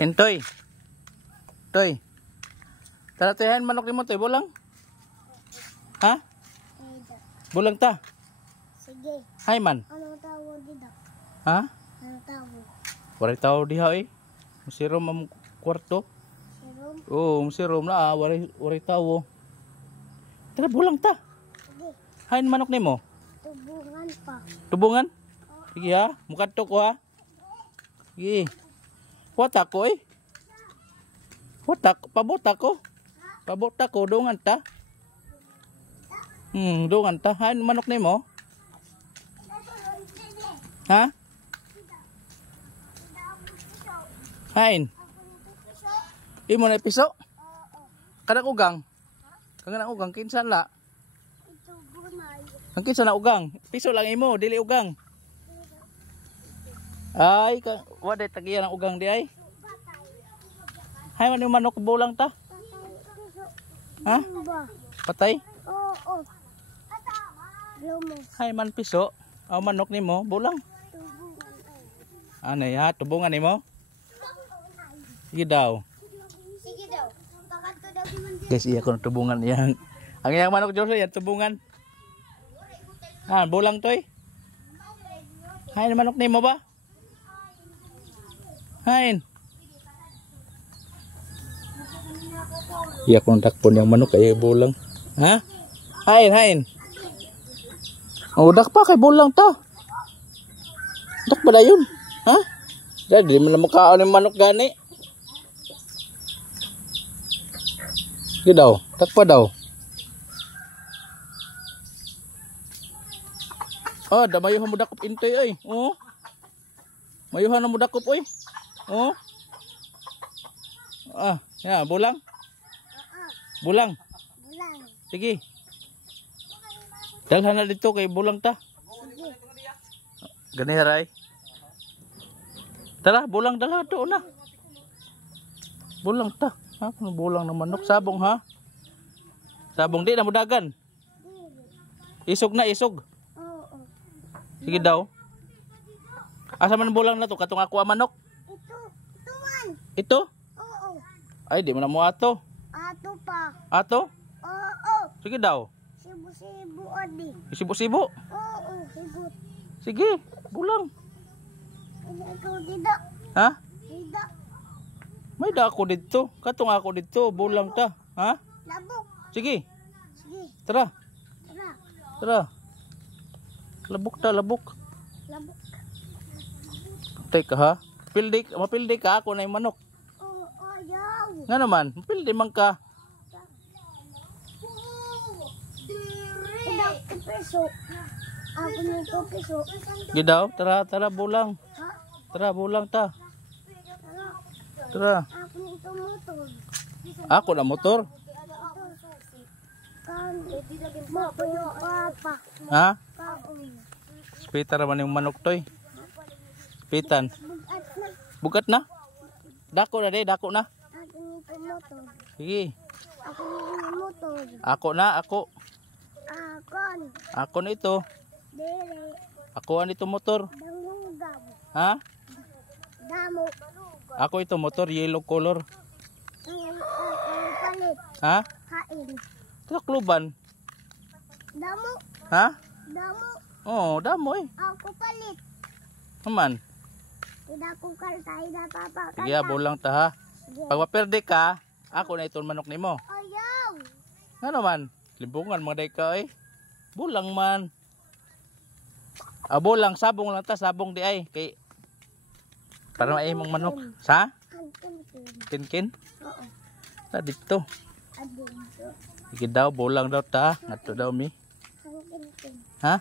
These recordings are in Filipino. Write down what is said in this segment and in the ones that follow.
Intoy. Toy. Tara tayo manok ni mo toy, bulang. Ha? Bulang ta. Sige. Hay man. Ano tawag dito? Ha? Ano tawag? Waray tao diha eh. Musirom ang kwarto. Serum? Oo, musirom na waray tao. Tara bulang ta. Sige. Hay manok ni mo. Tubungan pa. Tubungan? Sige ha, mukadto ko ha. Sige. Wata ko eh. Pabota ko. Pabota ko, dungan ta. Dungan ta. Hay manok ni mo. Ha? Hain. Imo na piso? Kanang ugang. Kanang ugang kinsan la? Ito bunay. Ang kinsan na ugang? Piso lang imo, dili ugang. Ay, waday tagiya ng ugang di ay. Hay man yung manok bulang ta? Ha? Patay? Oo. Lumo. Hay man piso. Ang manok nimo bulang. Ano ya, tubungan nimo? Sige daw. Sige daw. Pakanto daw man dyan. Guys, iya ko na tubungan yang. Ang iyang manok Diyos yan tubungan. Ah, bulang toy. Hay manok nimo ba? Hain. Iya ko dakpon yang manok kay bulang. Ha? Hain. Oh, dak pa kay bulang ta. Dak ba dayon? Ha? Jadi man makaon ng manok gani. Sige daw, dak pa daw. Oh, da mayuhan mo dakop intoy oy. Oh. Mayuhan mo dakop oy. Oh. Ah, ya, bulang. Bulang. Bulang. Sige. Dalhan na dito kay bulang ta. Sige. Gani haray. Tara, bulang dala to na. Bulang ta. Ha, kuno bulang ng manok sabong ha. Sabong di na mudagan. Isog na isog. Oo. Sige daw. Asa man bulang na to katong ako ang manok? Ito man. Ito? Oo. Ay, di mo na mo ato. Ato pa. Ato? Oo. Sige daw. Sibu-sibu odi. Isibo-sibo. Oo. Sigut. Sige, bulang. Ikaw dida. Ha? Dida. May da ako dito. Katong ako dito, bulang ta. Ha? Labok. Sige, Sige. tara. Tara. Tara. Labok ta, labok. Labok. Teka ha. Mapildi ka ako na yung manok. Oo. Ayaw. Nga naman, mapildi man ka. Idak ko peso. Ako nito peso. Gidaw, tara bulang. Ha? Tara bulang ta. Tara. Tara. Ako nito motor. Ako na motor. Kan. Bapo yung papa. Ha? Kaon. Spita raman yung manok toy. Spitan. Bugat na. Bugat na? Dako na de, dako na. Ako nito motor. Sige. Ako nito motor. Ako na, ako. Akon. Ako na ito. Dere. Ako an ito motor. Dangugab. Ha? Damo. Ako ito motor, yellow color. Palit. Ha? Kain. Trakluban. Damo. Ha? Damo. Oo, damo eh. Ako palit. Naman. Tidak ko kaltay na papa. Sige, bulang ta ha. Pag maperde ka, ako na itong manok nimo. Ayaw. Nga naman, limbungan mga day ka eh. Bulang man. Ah, bulang, sabong lang ta, sabong di ay. Kay, para may mong manok. Sa? Kinkin? Oo. Ta dito. Adin. Sige daw, bulang daw ta. Nato daw mi. Kinkin. Ha?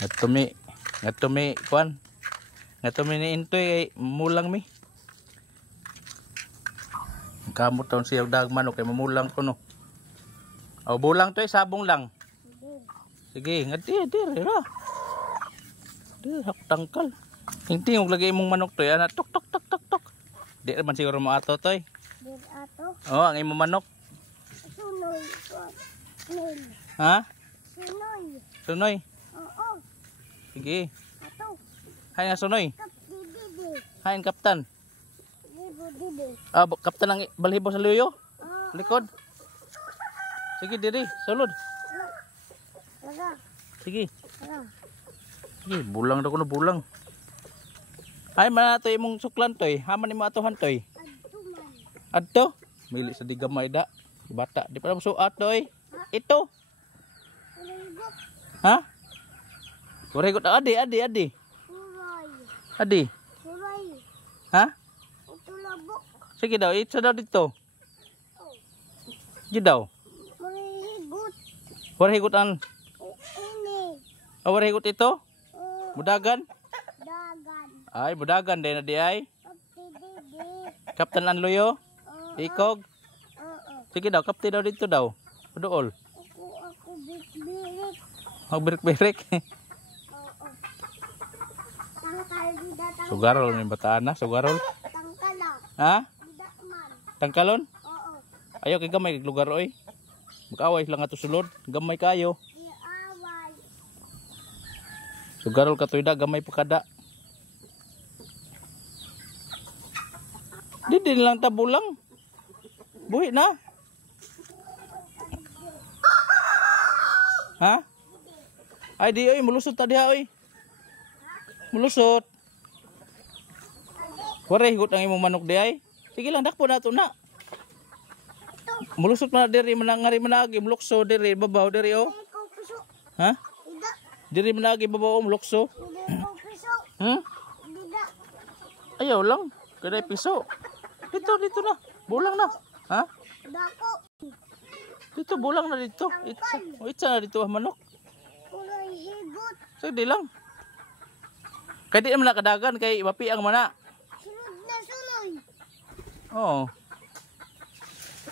Ngato mi, kuan. Ngato mi ni intoy kay mulang mi. Kamot taon siya dag manok kay mamulang ko no. O bulang to sabong lang. Sige, ngati dire ra. Dire hak tangkal. Hindi og lagi imong manok to ana tok tok tok tok tok. Di man siguro mo ato toy. Dir ato. Oh, ang imong manok. Sunoy. Sunoy. Ha? Sunoy. Sunoy. Oo. Sige. Ato. Hay nga sunoy. Kap Hain kaptan. Libo didi. Kaptan ang balhibo sa luyo. Ah, Likod. Sige diri, sulod. Laga. Sige. Laga. Sige, bulang daw ko na bulang. Ay man to imong suklan toy. Haman ni mo atohan toy. Aduman. Adto. Mili sa digamay da. Bata, di pa na suat toy. Ito. Libo. Ha? Kurigot adi. Suray. Adi. Suray. Ha? Ito labo. Sige daw, itsa daw dito. Oh. Di daw. Marihigot. Warhigutan. Ini. Warhigut ito. Oh. Budagan. Dagan. Ay, budagan din na di ay. Kapti didi. Kaptan ang luyo. Oh. Ikog. Oo. Sige daw, kapti daw dito daw. Paduol. Ako birik-birik. Magbirik-birik. Oo. Tangkal dida tangkal. Sugarol ni bataan na, sugarol. Tangkal lang. Ha? Dida man. Tangkalon? Oo. Ayaw kay gamay kay lugar oy. Mag-away lang ato sulod. Gamay kayo. Iaway. Sugarol ka toy da, gamay pa kada. Di din lang tabulang. Buhi na. Ha? Ay di oy, mulusot ta diha oy. Mulusot. Waray higot ang imong manok di ay. Sige lang dakpo na to na. Mulusot na diri manangari managi mulukso diri babaw diri oh. Ikaw piso. Ha? Dida. Diri managi babaw mulukso. Dida ikaw piso. Dida. Ayaw lang. Kada piso. Dito na. Bulang na. Ha? Dako. Dito bulang na dito. Itsa na dito manok. Kulay higot. Sige lang. Kay di man nakadagan kay mapi ang mana. Sunod na suloy. Oo.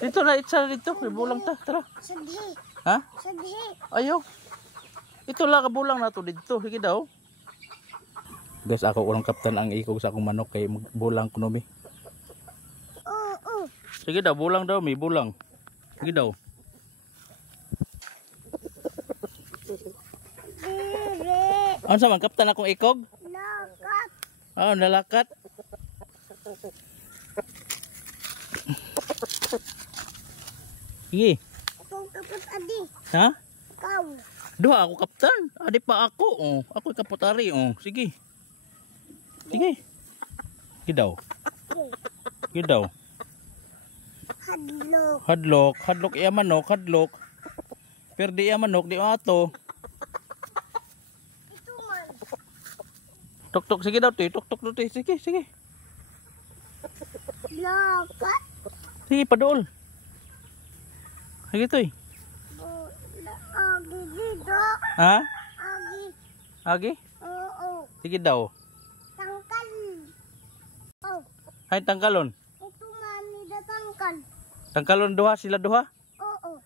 Dito na itsa na dito. May bulang ta. Tara. Sadhi. Ha? Sadhi. Ayaw. Ito lang kabulang na to dito. Sige daw. Guys, ako ulang kaptan ang ikog sa akong manok kay bulang kuno mi. Oo. Sige daw, bulang daw, may bulang. Sige daw. Dire. Ano sa man, kaptan akong ikog? Lakat. Nalakat. Sige. Ikaw kapot adi. Ha? Ikaw. Duha ako kaptan. Adi pa ako. Oh. Ako kaputari. Oh. Sige. Sige. Sige daw. Sige daw. Hadlok. Hadlok iya manok, hadlok. Pero di iya manok, di ato. Ito man. Tok sige daw, tok daw, sige. Lakat. Sige, padool. Sige toy. Agi dito. Ha? Agi. Agi? Oo. Sige daw. Tangkal. Oh. Hay tangkalon. Ito man nida tangkal. Tangkalon duha sila duha. Oo.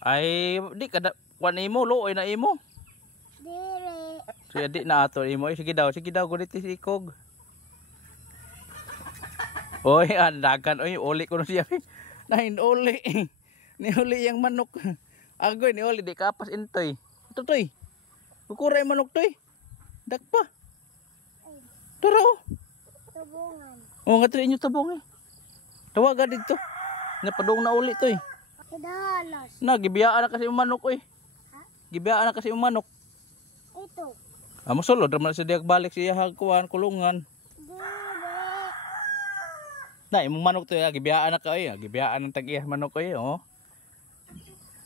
Ay di kada kuan imo luoy na imo. Dire. Sige di na ato imo. Sige daw gunit si ikog. Oy, andagan oy uli ko na siya. Nahin uli. Ni uli yang manok. Agoy ni uli di kapas intoy. Ito toy. Kukuray manok toy. Dakpa. Tara oh. Tabungan. Oh nga inyo tabong eh. Tawaga dito. Napadong na uli toy. Kidalas. Na gibiyaan na kasi yung manok oy. Ha? Gibiyaan na kasi yung manok. Ito. Amo sulod raman sa diag balik siya hagkuan kulungan. Dire. Na imong manok to gibiyaan na ka oy. Gibiyaan ng tag-iya manok oy oh.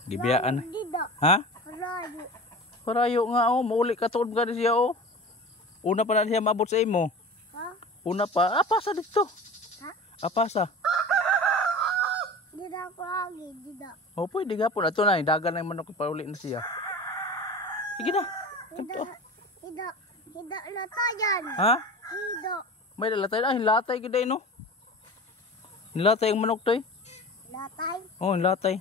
Gibiyaan. Dida. Ha? Rayo. Parayo nga oh, mauli ka tuod ka siya oh. Una pa na siya maabot sa imo. Ha? Una pa, apasa dito. Ha? Apasa. Dida ko agi. Dida. O pwede gapon ato na dagan na yung manok pauli na siya. Sige na. Hida. Hida. Hida latayan. Ha? Hida. May dalatay na, hilatay giday no. Hilatay ang manok toy. Latay. Oh, hilatay.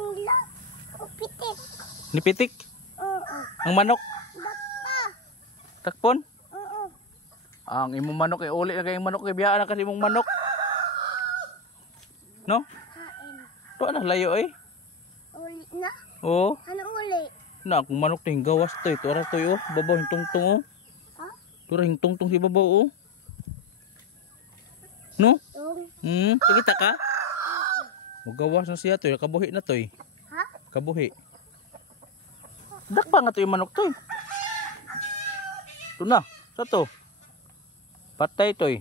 Ila. Upitik. Nipitik Oo. ang manok. Dakpa. Takpon. Oo. Ang imong manok ay uli na kay manok kay biyaan na kasi imong manok. No? Kain. To na layo eh. Uli na. Oo. Ano uli? Na kung manok to gawas to. Tura to oh. Babaw yung tungtong oh. Ha? Tura yung tungtong si babaw oh. No? Tung. Kita ka? Magawas na siya to. Kabuhi na to eh. Ha? Kabuhi. Dakpa nga to yung manok to eh. Ito na. Sa to. Patay to eh.